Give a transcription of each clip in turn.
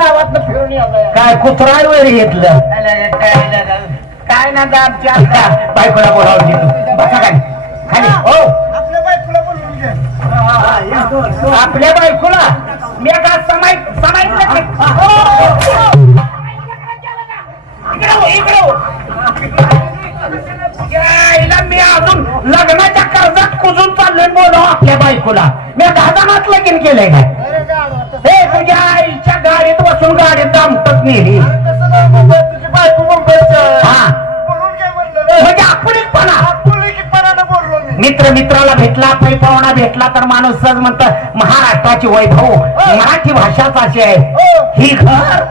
काय कुत्राय वगैरे घेतलं? काय ना आमच्या बायकोला बोलावं घेतो बसा खाली. खाली. हो. आपल्या बायकोला बोलवून घे आपल्या बायकोला मी का समाय समायचं समाय मी अजून लग्नाच्या कर्जात कुजून चाललोय बोलाव आपल्या बायकोला. मी दादानात लगीन केलंय काय? हे तुझ्या आईच्या गाडीत बसून गाडीत दामटत नेली. हा. म्हणजे आपणपणा मित्र मित्राला भेटला पै पाहुणा भेटला तर माणूस सहज म्हणत महाराष्ट्राची वैभव मराठी भाषाच अशी आहे. ही. घर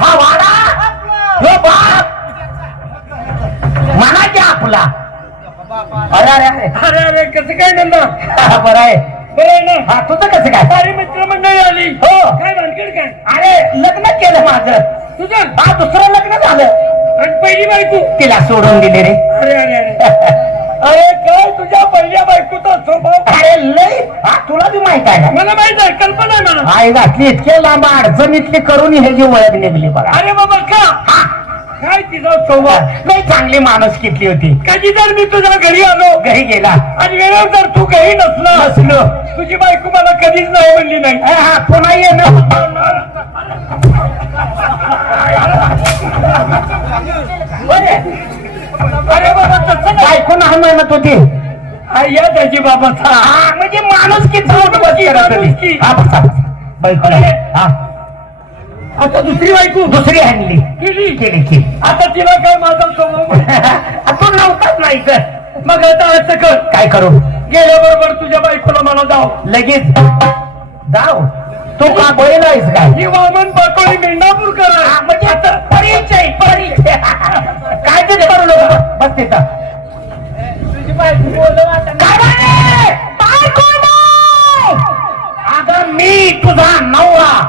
हा वाडा अरे अरे अरे. अरे अरे कसं काय नंदा? हा, बरं आहे. बरं आहे ना? हा तुझं कसं काय? सारी मित्रमंडळी आली. हो. काय भानगड काय? अरे लग्न केलं माझं. तुझं? हा दुसरं लग्न झालं. आणि पहिली बायको? तिला सोडून दिले रे. अरे अरे अरे. अरे काय तुझ्या पहिल्या बायकोचा स्वभाव? अरे लय. हा तुला बी माहीत आहे ना? मला माहीत आहे कल्पना आहे मला. आई घातली इतके लांब अडचणीतली करून ह्याची ओळख निघली बघा. अरे बाबा का हा. काय तिचा स्वभाव नाही चांगली माणूस कितली होती. कधी जर मी तुझ्या घरी आलो घरी गेला. आणि वेळेवर जर तू घरी नसला बसलो तुझी बायको मला कधीच नाही म्हणली नाही. हा, हा पुन्हा ये ना. बरे. अरे बाबा तसं बायको नाही म्हणत होती. हा, या त्याची बाबा हा म्हणजे माणूस किती. हा बसा. हा. आता दुसरी बायको. दुसरी आणली. केली. केली केली. आता तिला काय माझा स्वभाव तू नव्हताच नाही तर मग आता असं कर. काय करू? गेल्याबरोबर तुझ्या बायकोला मला जाव. लगेच. जाऊ तू का बैल आहेस काय? ही वामन पाटोळी मेंढापूर करा. म्हणजे आता परिचय परिचय काय ते करू नको? बस तिथं. तुझी बायको बोलव आता काय म्हणे? बायको नाही! अगं मी तुझा नवरा.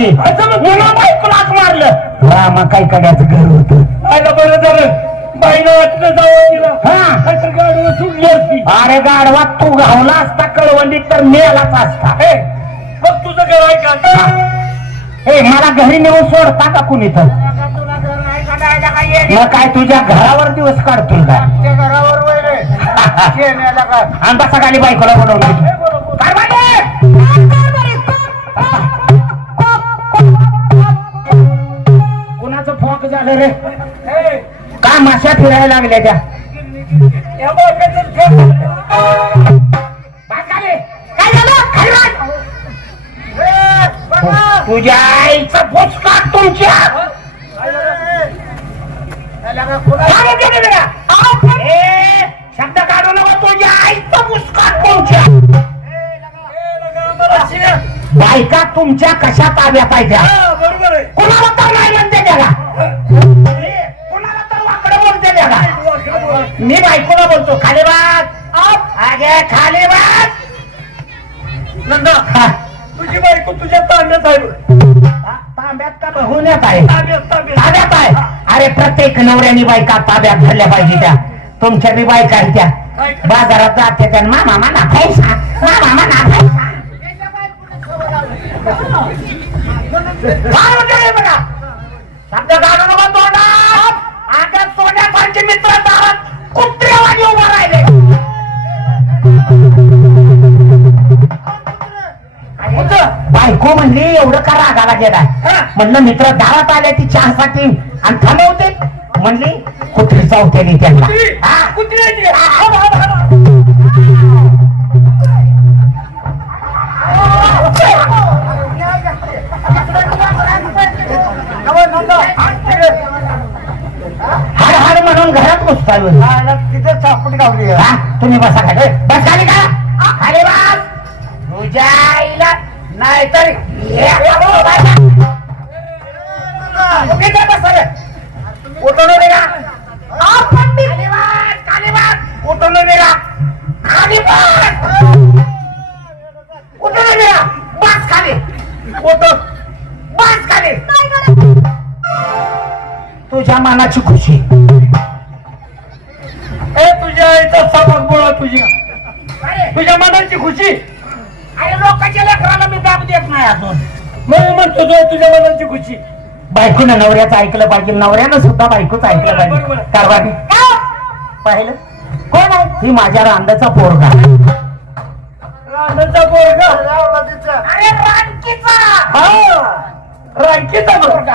ते. मुलं बायकोलाच मारलं. मग काय कड्याचं घर होत? आयला बरं झालं. बाईनं वाटलं जावं तिला. हा. नाहीतर गाडीवर सुटली असती अरे गाडवा तू घावला असता कळवंडीत तर मेलाच असता. हे, मग तुझं घर आहे का? हा. ए मला घरी नेऊन सोडता का कुणी तर मग काय तुझ्या घरावर दिवस काढतोय का घरावर वैरे आणि बसा खाली बायकोला. काय म्हणे? झालं रे. काय माश्या फिरायला लागल्या त्या. तुझ्या आईचं पुचका तुमच्या. बायका तुमच्या कशा ताब्यात पाहिजे? बरोबर आहे. कुणाला तर नाही म्हणते त्याला. कुणाला तर वाकडं बोलते त्याला. मी बायकोला बोलतो खाली बात अगे खाली बात नंदा. तुझी बायको तुझ्या तांब्यात आहे. ताब्यात का बहुण्यात आहे? ताब्यात आहे. अरे प्रत्येक नवऱ्यानी बायका ताब्यात धरल्या पाहिजे त्या. तुमच्या बी बायका आहेत त्या. बाजारात जाते त्या. मामा म्हणा पैसा मामा म्हणा पैसा काय म्हणते रे बघा शब्द काढू नको तोंडात आता सोन्यासारखे मित्र दारात कुत्र्यावानी उभा राहिले होतं. बायको म्हणली एवढं का रागाला गेला म्हणलं मित्र दारात आल्या ती चहासाठी आणि थांबवते म्हणली कुत्री चावते त्यांना? कुत्री हाड हाड म्हणून घरात घुसताय तिथे सापड गावली? तुम्ही बसा खाली. बस खाली का? खाली बस. तुझ्या आईला नाहीतर बसा रे? खाली बस, तुझ्या मनाची खुशी. ए तुझ्या आईचा सबक बोला तुझ्या. तुझ्या मनाची खुशी. अरे लोकांच्या लेकराला मी दाब देत नाही अजून. म्हणून म्हणतो तुझ्या मनाची खुशी. बायकोनं नवऱ्याचं ऐकलं पाहिजे. नवऱ्यानं सुद्धा बायकोच ऐकलं पाहिजे. बरोबर. कारभारी पाहिलं? कोण आहे? ही माझ्या रांदाचा पोरगा. रानाचा पोरगा? अरे रानकीचा हा. रांकीचा पोरगा.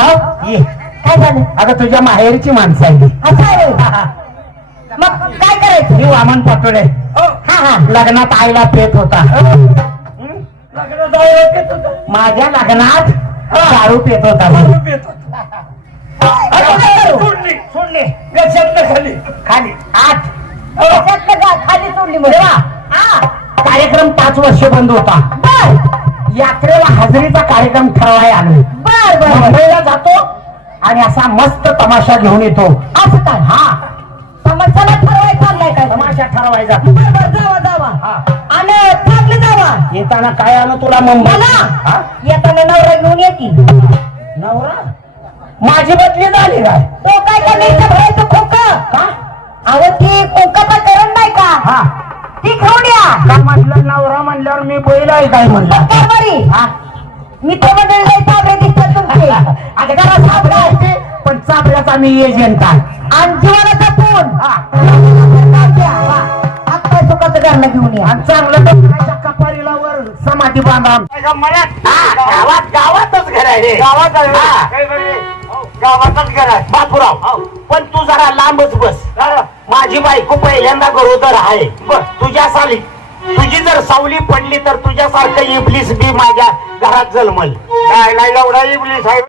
हो. ये. काय झालं? अगं तुझ्या माहेरची माणसं आहे. हा, हा. मग काय करायचं? ही वामन पाटोळे. हो. हा हा. लग्नात आईला पेत होता. होता माझ्या लग्नात दारू पेत होता. सोडली खाली. खाली. आठ गा- खाली सोडली तेव्हा कार्यक्रम पाच वर्ष बंद होता. बर. यात्रेला हजेरीचा कार्यक्रम ठरवायला आलो बर बर बर. मुंबईला जातो आणि असा मस्त तमाशा घेऊन येतो. असं काय? हा. समस्याला ठरवायचं चाललंय काय? तमाशा ठरवायचा. बर बर जावा जावा. आणि थांबले जावा. येताना काय आलं तुला मुंबई? मला? हा? येताना नवरा घेऊन ये की. नवरा? माझी बदली झाली काय? तो काय करायचं भरायचं खोक? का अहो ती कोकाचा करण नाही का? हा. ती खाऊन या. का म्हटलं नवरा म्हणल्यावर मी बैल आहे काय म्हणलं? काय बरी हा लय चाबरे दिसतात तुमचे. पण चाबऱ्याचा मी एजंट आहे. आणि जीवनाचा फोन हा. हातपाय सुखाचं घरला घेऊन या. आणि चांगलं डोक्याच्या कपारीला वर समाधी बांधा. हा, गावात गावातच घर आहे रे. गावात आहे. हा. काही बरे. गावातच घर आहे. बापूराव पण तू जरा लांबच बस. माझी बायको पहिल्यांदा गरोदर आहे. तुझ्या साली तुझी जर सावली पडली तर तुझ्यासारखं इबलीस बी माझ्या घरात जन्मल. काय नाही एवढा इबलीस आहे.